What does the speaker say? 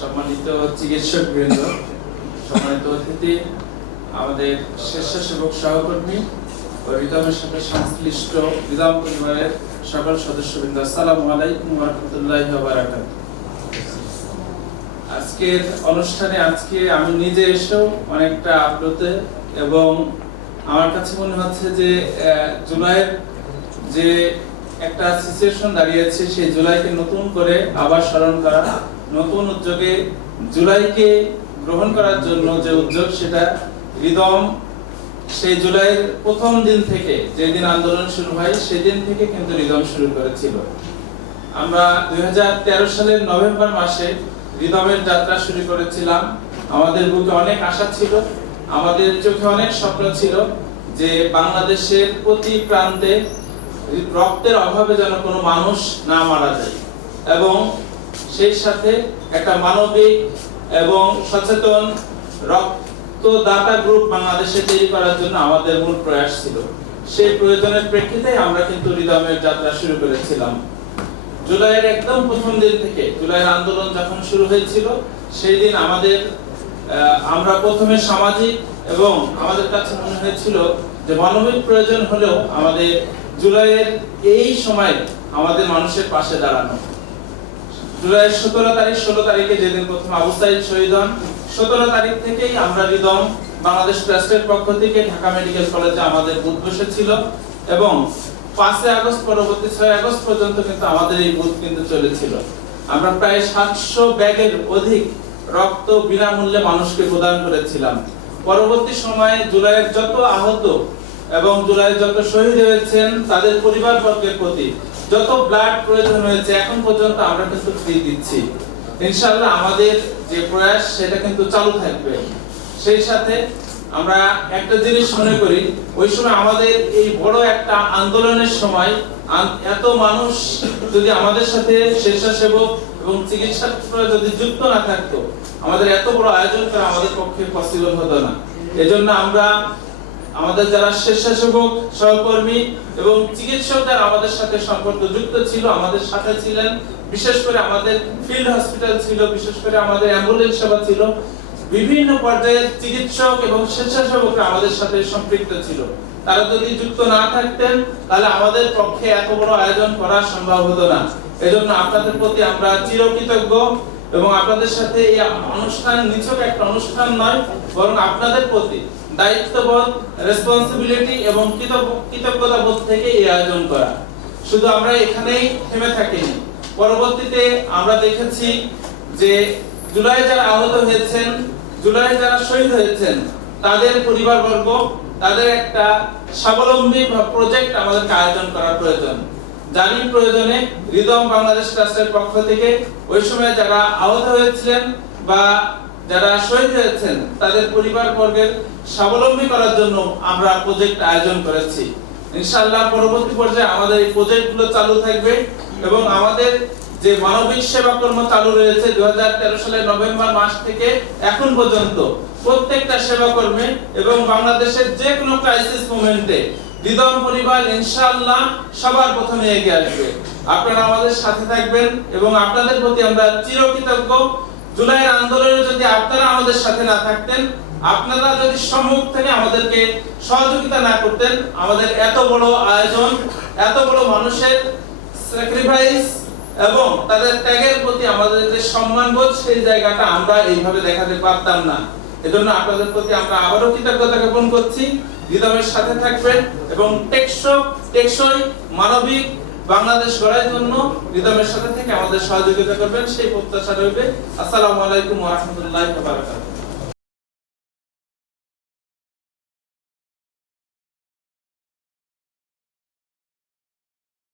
সম্মানিত চিকিৎসক বৃন্দ, সম্মানিত অতিথি, আমাদের স্বেচ্ছাসেবক সহকর্মী ও রিদমের সাথে সংশ্লিষ্ট রিদম পরিবারের সকল সদস্যবৃন্দ, আসসালামু আলাইকুম রহমতুল্লাহ আজকের অনুষ্ঠানে, আজকে আমি নিজে এসেও অনেকটা আপ্লুত এবং আমার কাছে মনে হচ্ছে যে জুলাইয়ের যে একটা সিচুয়েশন দাঁড়িয়েছে, সেই জুলাইকে নতুন করে আবার স্মরণ করা নতুন উদ্যোগে জুলাইকে গ্রহণ করার জন্য যে উদ্যোগ, সেটা রিদম সেই জুলাইয়ের প্রথম দিন থেকে যেদিন আন্দোলন শুরু হয়, সেদিন থেকে কিন্তু রিদম শুরু করেছিল। আমরা দুই হাজার তেরো সালের নভেম্বর মাসে রিদমের যাত্রা শুরু করেছিলাম। আমাদের বুকে অনেক আশা ছিল, আমাদের চোখে অনেক স্বপ্ন ছিল যে বাংলাদেশের প্রতি প্রান্তে রক্তের অভাবে যেন কোনো মানুষ না মারা যায়। এবং সেই সাথে একটা মানবিক এবং সচেতন রক্তদাতা গ্রুপ বাংলাদেশে তৈরি করার জন্য আমাদের মূল প্রয়াস ছিল। সেই প্রয়োজনের প্রেক্ষিতে আমরা কিন্তু রিদমের যাত্রা শুরু করেছিলাম। জুলাইয়ের একদম প্রথম দিন থেকে জুলাইয়ের আন্দোলন যখন শুরু হয়েছিল, সেই দিন আমাদের আমরা প্রথমে সামাজিক এবং আমাদের কাছে মনে হয়েছিল যে মানবিক প্রয়োজন হলেও আমাদের জুলাইয়ের এই সময় আমাদের মানুষের পাশে দাঁড়ানো। জুলাইয়ের সতেরো তারিখ, ষোলো তারিখে যেদিন প্রথম আবু শহীদ হন, সতেরো তারিখ থেকেই আমরা রিদম বাংলাদেশ ট্রাস্টের পক্ষ থেকে ঢাকা মেডিকেল কলেজে আমাদের বুথ বসেছিল এবং পাঁচই আগস্ট পরবর্তী ছয় আগস্ট পর্যন্ত কিন্তু আমাদের এই বুথ কিন্তু চলেছিল। আমরা প্রায় সাতশো ব্যাগের অধিক রক্ত বিনামূল্যে মানুষকে প্রদান করেছিলাম। পরবর্তী সময়ে জুলাইয়ের যত আহত এবং জুলাই যত শহীদ হয়েছেন, তাদের পরিবার বর্গের প্রতি যত ব্লাড প্রয়োজন হয়েছে, এখন পর্যন্ত আমরা কিন্তু ফ্রি দিচ্ছি। ইনশাআল্লাহ আমাদের যে প্রয়াস, সেটা কিন্তু চালু থাকবে। সেই সাথে আমরা একটা জিনিস মনে করি, ওই সময় আমাদের এই বড় একটা আন্দোলনের সময় এত মানুষ যদি আমাদের সাথে স্বেচ্ছাসেবক এবং চিকিৎসকরা যদি যুক্ত না থাকতো, আমাদের এত বড় আয়োজন করা আমাদের পক্ষে পসিবল হতো না। এজন্য আমরা আমাদের যারা স্বেচ্ছাসেবক, সহকর্মী এবং চিকিৎসক যারা আমাদের সাথে সম্পর্ক যুক্ত ছিল, আমাদের সাথে ছিলেন। বিশেষ করে আমাদের ফিল্ড হসপিটাল ছিল, বিশেষ করে আমাদের অ্যাম্বুলেন্স সেবা ছিল। বিভিন্ন পর্যায়ের চিকিৎসক এবং স্বেচ্ছাসেবকরা আমাদের সাথে সম্পৃক্ত ছিল। তারা যদি যুক্ত না থাকতেন, তাহলে আমাদের পক্ষে এত বড় আয়োজন করা সম্ভব হতো না। এজন্য আপনাদের প্রতি আমরা চিরকৃতজ্ঞ এবং আপনাদের সাথে এই অনুষ্ঠান, নিছক একটা অনুষ্ঠান নয়, বরং আপনাদের প্রতি দায়িত্ববোধ রেসপন্সিবিলিটি এবং কৃতজ্ঞতা বোধ থেকে এই আয়োজন করা। শুধু আমরা এখানেই থেমে থাকিনি। পরবর্তীতে আমরা দেখেছি যে জুলাই যারা আহত হয়েছেন, জুলাই যারা শহীদ হয়েছেন, তাদের পরিবারবর্গ, তাদের একটা স্বাবলম্বী প্রজেক্ট আমাদেরকে আয়োজন করা প্রয়োজন। জানি প্রয়োজনে রিদম বাংলাদেশ ট্রাস্টের পক্ষ থেকে ওই সময় যারা আহত হয়েছিলেন বা যারা শহীদ হয়েছেন, তাদের পরিবার বর্গের স্বাবলম্বী করার জন্য আমরা প্রজেক্ট আয়োজন করেছি। ইনশাআল্লাহ পরবর্তী পর্যায়ে আমাদের এই প্রজেক্টগুলো চালু থাকবে এবং আমাদের যে মানবিক সেবা কর্ম চালু রয়েছে দু সালের নভেম্বর মাস থেকে এখন পর্যন্ত প্রত্যেকটা সেবা কর্মে এবং বাংলাদেশের যে কোনো ক্রাইসিস মোমেন্টে হৃদয় পরিবার ইনশাআল্লাহ সবার প্রথমে এগিয়ে আসবে। আপনারা আমাদের সাথে থাকবেন এবং আপনাদের প্রতি আমরা চিরকৃতজ্ঞ। জুলাইয়ের আন্দোলনে যদি আপনারা আমাদের সাথে না থাকতেন, আপনারা যদি সম্মুখ থেকে আমাদেরকে সহযোগিতা না করতেন, আমাদের এত বড় আয়োজন, এত বড় মানুষের স্যাক্রিফাইস এবং তাদের ত্যাগের প্রতি আমাদের যে সম্মানবোধ সেই জায়গাটা আমরা এইভাবে দেখাতে পারতাম না। এজন্য আপনাদের প্রতি আমরা আবারও কৃতজ্ঞতা জ্ঞাপন করছি। রিদমের সাথে থাকবেন এবং টেকসই টেকসই মানবিক বাংলাদেশ গড়ার জন্য নিদমের সাথে থেকে আমাদের সহযোগিতা করবেন, সেই প্রত্যাশা রইবে। আসসালামু আলাইকুম ওয়া রাহমাতুল্লাহি ওয়া বারাকাতুহু।